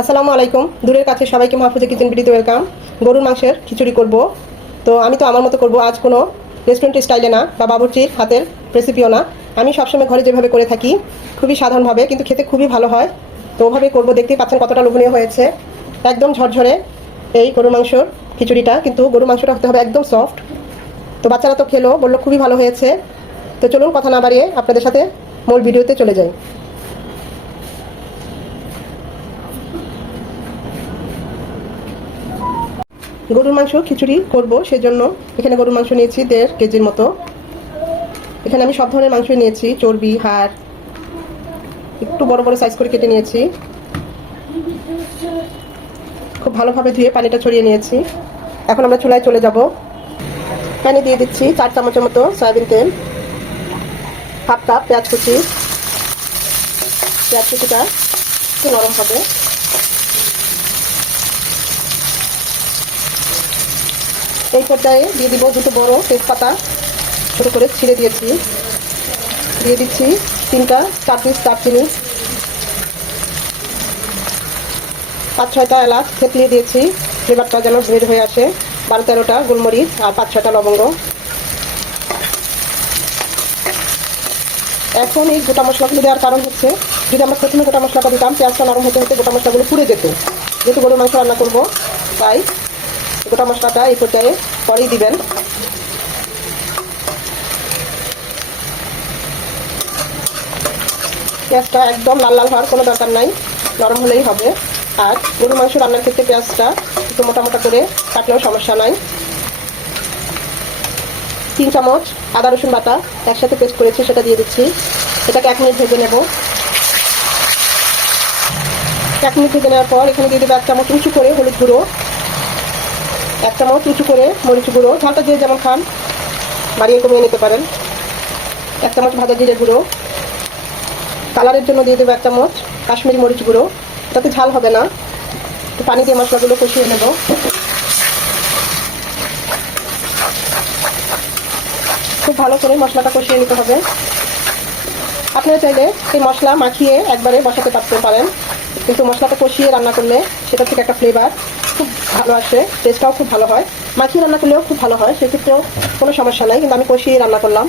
আসসালামু আলাইকুম। দূরের কাছে সবাইকে মাহফুজা কিচেন ভিডিওতে ওয়েলকাম গরুর মাংসের খিচুড়ি করব। তো আমি তো আমার মতো করব আজ কোনো রেস্টুরেন্ট স্টাইলে না বা বাবুর্চির হাতের রেসিপিও না। আমি সবসময় ঘরে যেভাবে করে থাকি, খুবই সাধারণভাবে, কিন্তু খেতে খুবই ভালো হয়। তো ওভাবে করব, দেখতেই পাচ্ছেন কতটা লোভনীয় হয়েছে। একদম ঝরঝরে এই গরুর মাংসর খিচুড়িটা, কিন্তু গরুর মাংসটা হতে হবে একদম সফট তো বাচ্চারা তো খেলো, বলল খুবই ভালো হয়েছে। তো চলুন কথা না বাড়িয়ে আপনাদের সাথে মূল ভিডিওতে চলে যাই। গরুর মাংস খিচুড়ি করব, সেজন্য এখানে গরুর মাংস নিয়েছি দেড় কেজির মতো। এখানে আমি সব ধরনের মাংস নিয়েছি, চর্বি, হাড়, একটু বড় বড় সাইজ করে কেটে নিয়েছি। খুব ভালোভাবে ধুয়ে পানিটা ছড়িয়ে নিয়েছি। এখন আমরা চুলায় চলে যাব। প্যানে দিয়ে দিচ্ছি চার চামচের মতো সয়াবিন তেল, হাফ কাপ পেঁয়াজ কুচি। পেঁয়াজ কুচিটা একটু নরম হবে। এই পর্যায়ে দিয়ে দিব দুটো বড় তেজপাতা, ছোটো করে ছিঁড়ে দিয়েছি। দিয়ে দিচ্ছি তিনটা চার পিস দারচিনি। পাঁচ, ছয়টা এলাচ থেতলিয়ে দিয়েছি। ফ্লেভারটা যেন বের হয়ে আসে। বারো, তেরোটা গোলমরিচ আর পাঁচ, ছয়টা লবঙ্গ। এখন এই গোটা মশলাগুলো দেওয়ার কারণ হচ্ছে, যদি আমরা প্রথমে গোটা মশলাটা দিতাম, পেঁয়াজটা নরম হতে হতে গোটা মশলাগুলো পুড়ে যেত। যেহেতু গরুর মাংস রান্না করব, তাই গোটা মশলাটা এই পর্যায়ে পরেই দিবেন। পেঁয়াজটা একদম লাল লাল হওয়ার কোনো দরকার নাই, নরম হলেই হবে। আর গরু মাংস রান্নার ক্ষেত্রে পেঁয়াজটা একটু মোটা মোটা করে কাটলেও সমস্যা নাই। তিন চামচ আদা রসুন বাটা একসাথে পেস্ট করেছি, সেটা দিয়ে দিচ্ছি। এটাকে এক মিনিট ভেজে নেব। এক মিনিট ভেজে নেওয়ার পর এখানে দিয়ে দেবো এক চামচ উঁচু করে হলুদ গুঁড়ো। এক চামচ উঁচু করে মরিচ গুঁড়ো, ঝালটা যে যেমন খান, বাড়িয়ে কমিয়ে নিতে পারেন। এক চামচ ভাজা জিরে গুঁড়ো। কালারের জন্য দিয়ে দেবো এক চামচ কাশ্মীরি মরিচ গুঁড়ো। তাতে ঝাল হবে না। তো পানি দিয়ে মশলাগুলো কষিয়ে নেব। খুব ভালো করে মশলাটা কষিয়ে নিতে হবে। আপনারা চাইলে এই মশলা মাখিয়ে একবারে বসাতে পারতে পারেন। কিন্তু মশলাটা কষিয়ে রান্না করলে সেটা থেকে একটা ফ্লেভার ভালো আসে টেস্টটাও খুব ভালো হয়। মাখিয়ে রান্না করলেও খুব ভালো হয়, সেক্ষেত্রেও কোনো সমস্যা নাই, কিন্তু আমি কষিয়ে রান্না করলাম।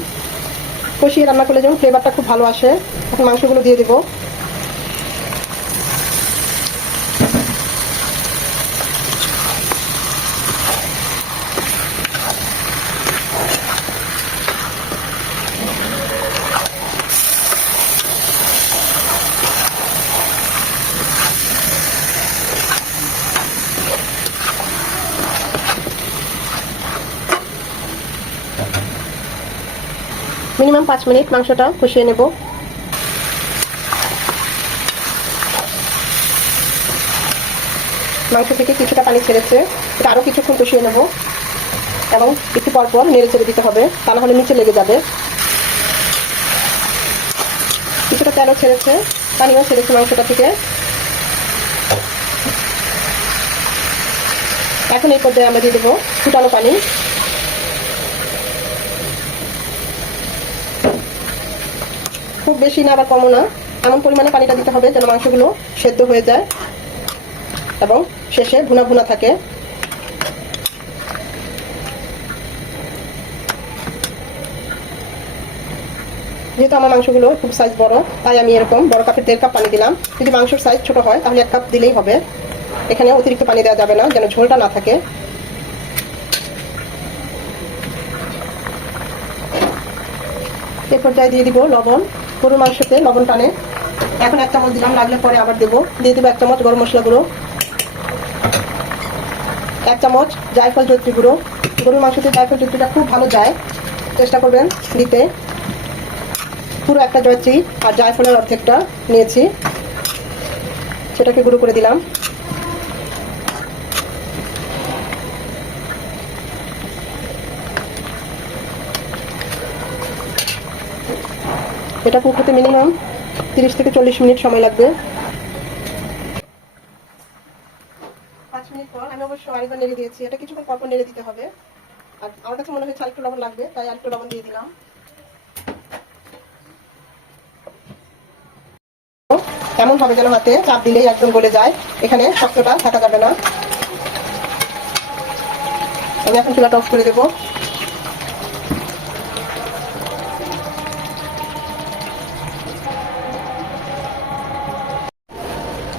কষিয়ে রান্না করলে যেমন ফ্লেভারটা খুব ভালো আসে, এখন মাংসগুলো দিয়ে দেবো। মিনিমাম পাঁচ মিনিট মাংসটা কষিয়ে নেব। মাংস থেকে কিছুটা পানি ছেড়েছে। এটা আরও কিছুক্ষণ কষিয়ে নেব এবং একটু পর পর নেড়ে ছেড়ে দিতে হবে, তা না হলে নিচে লেগে যাবে। কিছুটা তেলও ছেড়েছে, পানিও ছেড়েছে মাংসটা থেকে। এখন এই পর্যায়ে আমরা দিয়ে দেবো ফুটানো পানি। খুব বেশি না আবার কমও না, এমন পরিমাণে পানিটা দিতে হবে যেন মাংসগুলো সেদ্ধ হয়ে যায় এবং শেষে ভুনা ভুনা থাকে। যেহেতু আমার মাংসগুলো খুব সাইজ বড়, তাই আমি এরকম বড় কাপের দেড় কাপ পানি দিলাম। যদি মাংসের সাইজ ছোট হয়, তাহলে এক কাপ দিলেই হবে। এখানে অতিরিক্ত পানি দেওয়া যাবে না, যেন ঝোলটা না থাকে। এ পর্যায়ে দিয়ে দিব লবণ। গরু মাংসতে লবণ টানে। এখন এক চামচ দিলাম, লাগলে পরে আবার দেবো। দিয়ে দেবো এক চামচ গরম মশলা গুঁড়ো। এক চামচ জায়ফল জৈত্রী গুঁড়ো। গরুর মাংসতে জায়ফল জৈত্রীটা খুব ভালো যায়। চেষ্টা করবেন দিতে। পুরো একটা জয়ত্রী আর জায়ফলের অর্ধেকটা নিয়েছি। সেটাকে গুঁড়ো করে দিলাম। এটা কুক হতে মিনিমাম তিরিশ থেকে চল্লিশ মিনিট সময় লাগবে। পাঁচ মিনিট পর আমি অবশ্য দিয়েছি। এটা কিছুক্ষণ দিতে হবে। তাই দিয়ে দিলাম। হবে যেন হাতে? চাপ দিলেই একদম গলে যায়। এখানে শক্তটা থাকা যাবে না। আমি এখন চুলাটা অফ করে দেবো।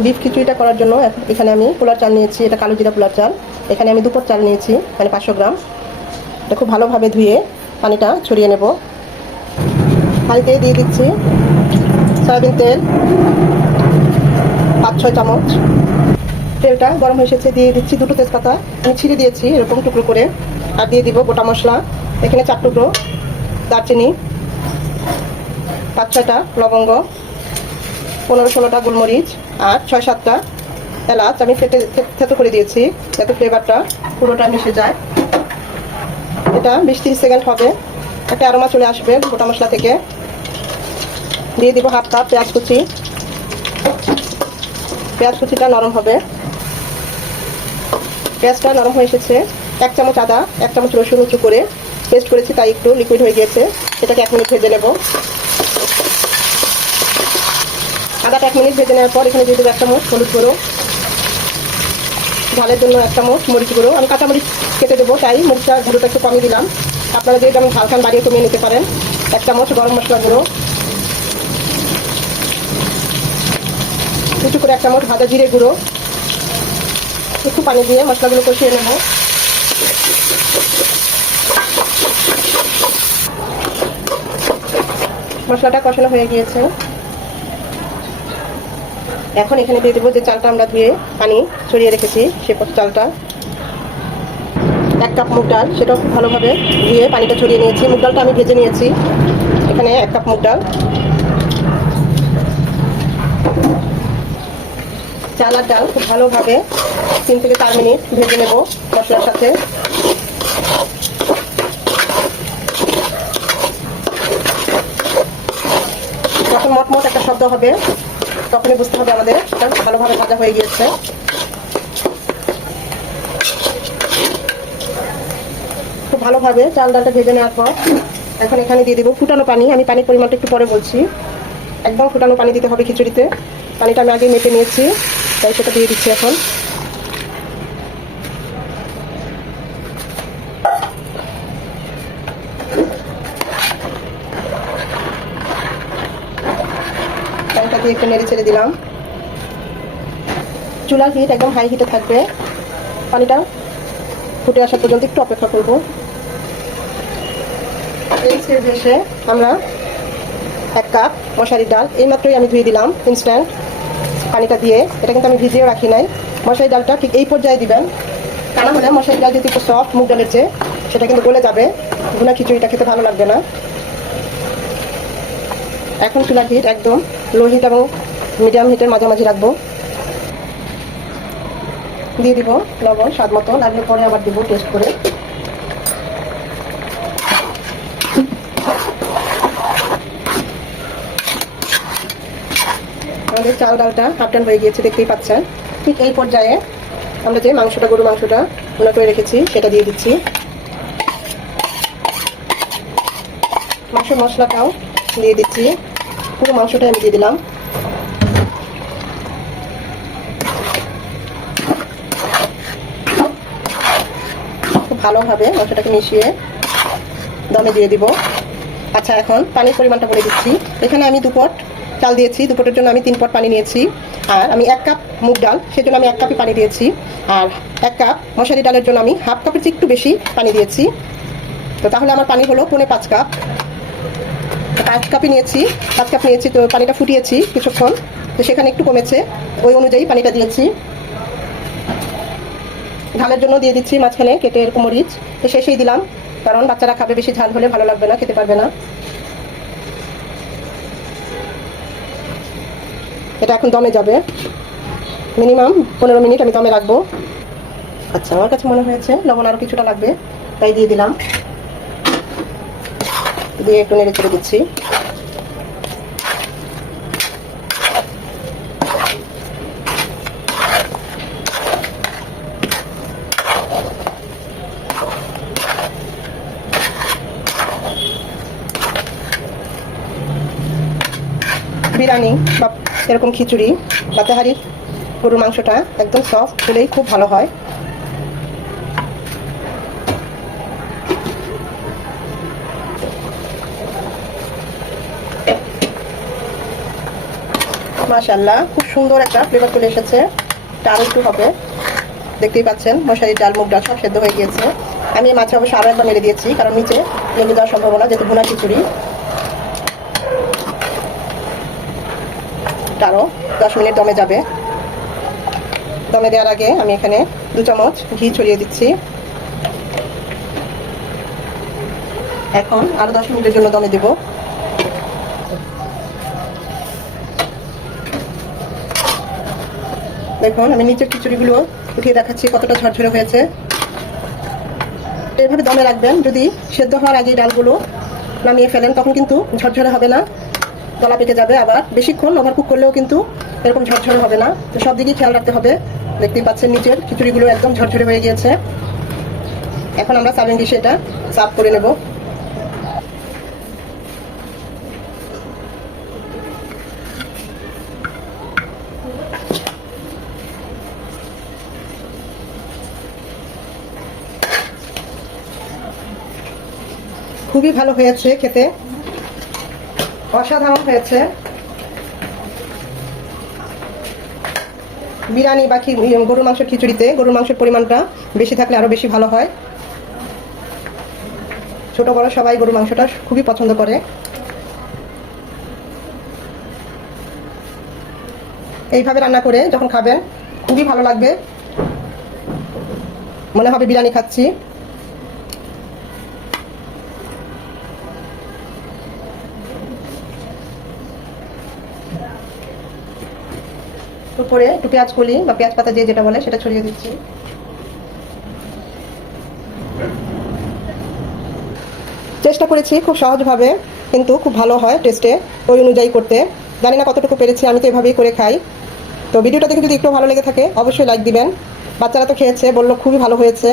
বিফ খিচুড়িটা করার জন্য এখানে আমি পোলার চাল নিয়েছি, এটা কালো জিরা পোলার চাল। এখানে আমি দুপুর চাল নিয়েছি মানে পাঁচশো গ্রাম। এটা খুব ভালোভাবে ধুয়ে পানিটা ছড়িয়ে নেব। পানিতে দিয়ে দিচ্ছি সয়াবিন তেল, পাঁচ ছয় চামচ। তেলটা গরম হয়ে এসেছে, দিয়ে দিচ্ছি দুটো তেজপাতা। আমি ছিঁড়ে দিয়েছি এরকম টুকরো করে, আর দিয়ে দিব গোটা মশলা। এখানে চার টুকরো দারচিনি, পাঁচ ছয়টা লবঙ্গ, পনেরো ষোলোটা গোলমরিচ আর ছয় সাতটা এলাচ আমি ফেটে থেতো করে দিয়েছি যাতে ফ্লেভারটা পুরোটা মিশে যায়। এটা বিশ তিরিশ সেকেন্ড হবে। একটা অ্যারোমা চলে আসবে গোটা মশলা থেকে। দিয়ে দিব হাফ কাপ পেঁয়াজ কুচি। পেঁয়াজ কুচিটা নরম হবে। পেঁয়াজটা নরম হয়ে এসেছে। এক চামচ আদা, এক চামচ রসুন উঁচু করে, পেস্ট করেছি তাই একটু লিকুইড হয়ে গিয়েছে। সেটাকে এক মিনিট ভেজে নেব। আদাটা এক মিনিট ভেজে নেওয়ার পর এখানে দিয়ে দেবো এক চামচ হলুদ গুঁড়ো। ঝালের জন্য এক চামচ মরিচ গুঁড়ো। আমি কাঁচা মরিচ কেটে দেবো, তাই মরিচটা গুঁড়োটা একটু কমিয়ে দিলাম। আপনারা যদি যেমন ঝাল খান বাড়িয়ে কমিয়ে নিতে পারেন। এক চামচ গরম মশলা গুঁড়ো। কিছু করে এক চামচ ভাজা জিরে গুঁড়ো। একটু পানি দিয়ে মশলাগুলো কষিয়ে নেব। মশলাটা কষানো হয়ে গিয়েছে। এখন এখানে দিয়ে দেবো যে চালটা আমরা ধুয়ে পানি ছড়িয়ে রেখেছি, সে চালটা। এক কাপ মুগ ডাল, সেটাও খুব ভালোভাবে ধুয়ে পানিটা ছড়িয়ে নিয়েছি। মুগ ডালটা আমি ভেজে নিয়েছি। এখানে এক কাপ মুগ ডাল। চাল আর ডাল খুব ভালোভাবে তিন থেকে চার মিনিট ভেজে নেব মশলার সাথে। যখন মটমট একটা শব্দ হবে। তখনই বুঝতে হবে আমাদের ভালোভাবে ভাজা হয়ে গিয়েছে। খুব ভালোভাবে চাল ডালটা ভেজে নেওয়ার পর এখন এখানে দিয়ে দেবো ফুটানো পানি। আমি পানির পরিমাণটা একটু পরে বলছি। একদম ফুটানো পানি দিতে হবে খিচুড়িতে। পানিটা আমি আগে মেপে নিয়েছি, তাই সেটা দিয়ে দিচ্ছি এখন পানিটা দিয়ে একটু নেড়ে ছেড়ে দিলাম। চুলার হিট একদম হাই হিটে থাকবে। পানিটা ফুটে আসা পর্যন্ত একটু অপেক্ষা করব। এই আমরা এক কাপ মশারির ডাল এইমাত্রই আমি ধুয়ে দিলাম ইনস্ট্যান্ট পানিটা দিয়ে, এটা কিন্তু আমি ভিজিয়ে রাখি নাই। মশারি ডালটা ঠিক এই পর্যায়ে দিবেন। না হলে মশারি ডাল যদি একটু সফট মুগ ডালের চেয়ে সেটা কিন্তু গলে যাবে। ভুনা খিচুড়িটা খেতে ভালো লাগবে না। এখন চুলার হিট একদম লো হিট এবং মিডিয়াম হিটের মাঝামাঝি রাখব। দিয়ে দিব লবণ, স্বাদ মতো। লাগলে পরে আবার দিব টেস্ট করে। আমাদের চাল ডালটা হাফ টান হয়ে গিয়েছে, দেখতেই পাচ্ছেন। ঠিক এই পর্যায়ে আমরা যে মাংসটা গরু মাংসটা গুঁড়া করে রেখেছি, সেটা দিয়ে দিচ্ছি। মাংস মশলাটাও দিয়ে দিচ্ছি। পুরো মাংসটা আমি দিয়ে দিলাম। ভালোভাবে মাংসটাকে মিশিয়ে দমে দিয়ে দিব। আচ্ছা এখন পানির পরিমাণটা বলে দিচ্ছি। এখানে আমি দুপট চাল দিয়েছি। দুপটের জন্য আমি তিন পট পানি নিয়েছি। আর আমি এক কাপ মুগ ডাল, সেজন্য আমি এক কাপই পানি দিয়েছি। আর এক কাপ মশারি ডালের জন্য আমি হাফ কাপের চেয়ে একটু বেশি পানি দিয়েছি। তো তাহলে আমার পানি হলো পৌনে পাঁচ কাপ। পাঁচ কাপই নিয়েছি পাঁচ কাপ নিয়েছি, তো পানিটা ফুটিয়েছি কিছুক্ষণ, তো সেখানে একটু কমেছে। ওই অনুযায়ী পানিটা দিয়েছি। ঝালের জন্য দিয়ে দিচ্ছি মাঝখানে কেটে এরকম মরিচ, তো শেষেই দিলাম, কারণ বাচ্চারা খাবে বেশি ঝাল হলে ভালো লাগবে না, খেতে পারবে না। এটা এখন দমে যাবে। মিনিমাম পনেরো মিনিট আমি দমে রাখব। আচ্ছা আমার কাছে মনে হয়েছে লবণ আরও কিছুটা লাগবে, তাই দিয়ে দিলাম। দিয়ে একটু নেড়ে ছেড়ে দিচ্ছি। বিরিয়ানি বা এরকম খিচুড়ি বা তেহারি গরুর মাংসটা একদম সফট হলেই খুব ভালো হয়। মাশাল্লাহ খুব সুন্দর একটা ফ্লেভার চলে এসেছে। ডাল একটু হবে। দেখতেই পাচ্ছেন মশারির ডাল, মুগ ডাল সব সেদ্ধ হয়ে গিয়েছে। আমি মাছে অবশ্য আরও একবার মেরে দিয়েছি, কারণ নিচে লেগে দেওয়ার সম্ভাবনা, যেহেতু ভুনা খিচুড়ি। আরও দশ মিনিট দমে যাবে। দমে দেওয়ার আগে আমি এখানে দু চামচ ঘি ছড়িয়ে দিচ্ছি। এখন আরও দশ মিনিটের জন্য দমে দেব। দেখুন, আমি নিচের খিচুড়িগুলো উঠিয়ে দেখাচ্ছি কতটা ঝরঝরে হয়েছে। এভাবে দমে রাখবেন, যদি সেদ্ধ হওয়ার আগে ডালগুলো নামিয়ে ফেলেন, তখন কিন্তু ঝরঝরে হবে না। গলা পেকে যাবে আবার। বেশিক্ষণ ওভার কুক করলেও কিন্তু এরকম ঝরঝরে হবে না। তো সব দিকেই খেয়াল রাখতে হবে। দেখতেই পাচ্ছেন নিচের খিচুড়িগুলো একদম ঝরঝরে হয়ে গিয়েছে। এখন আমরা সার্ভিং ডিশে এটা সার্ভ করে নেব। খুবই ভালো হয়েছে খেতে। অসাধারণ হয়েছে। বিরিয়ানি বা গরুর মাংসের খিচুড়িতে গরুর মাংসের পরিমাণটা বেশি থাকলে আরও বেশি ভালো হয়। ছোট, বড় সবাই গরুর মাংসটা খুবই পছন্দ করে। এইভাবে রান্না করে যখন খাবেন, খুবই ভালো লাগবে। মনে হবে বিরিয়ানি খাচ্ছি। উপরে একটু পেঁয়াজ কলি বা পেঁয়াজ পাতা যে যেটা বলে সেটা ছড়িয়ে দিচ্ছি। চেষ্টা করেছি খুব সহজভাবে, কিন্তু খুব ভালো হয় টেস্টে ওই অনুযায়ী করতে। জানি না কতটুকু পেরেছি, আমি তো এভাবেই করে খাই। তো ভিডিওটা দেখে যদি একটু ভালো লেগে থাকে, অবশ্যই লাইক দিবেন। বাচ্চারা তো খেয়েছে, বলল খুবই ভালো হয়েছে।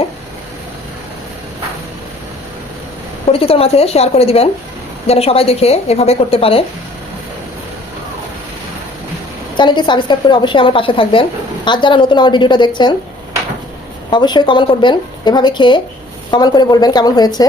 পরিচিতর মাঝে শেয়ার করে দিবেন, যেন সবাই দেখে এভাবে করতে পারে। চ্যানেলটি সাবস্ক্রাইব করে অবশ্যই আমার পাশে থাকবেন। আর যারা নতুন আমার ভিডিওটা দেখছেন, অবশ্যই কমেন্ট করবেন। এভাবে খেয়ে কমেন্ট করে বলবেন কেমন হয়েছে।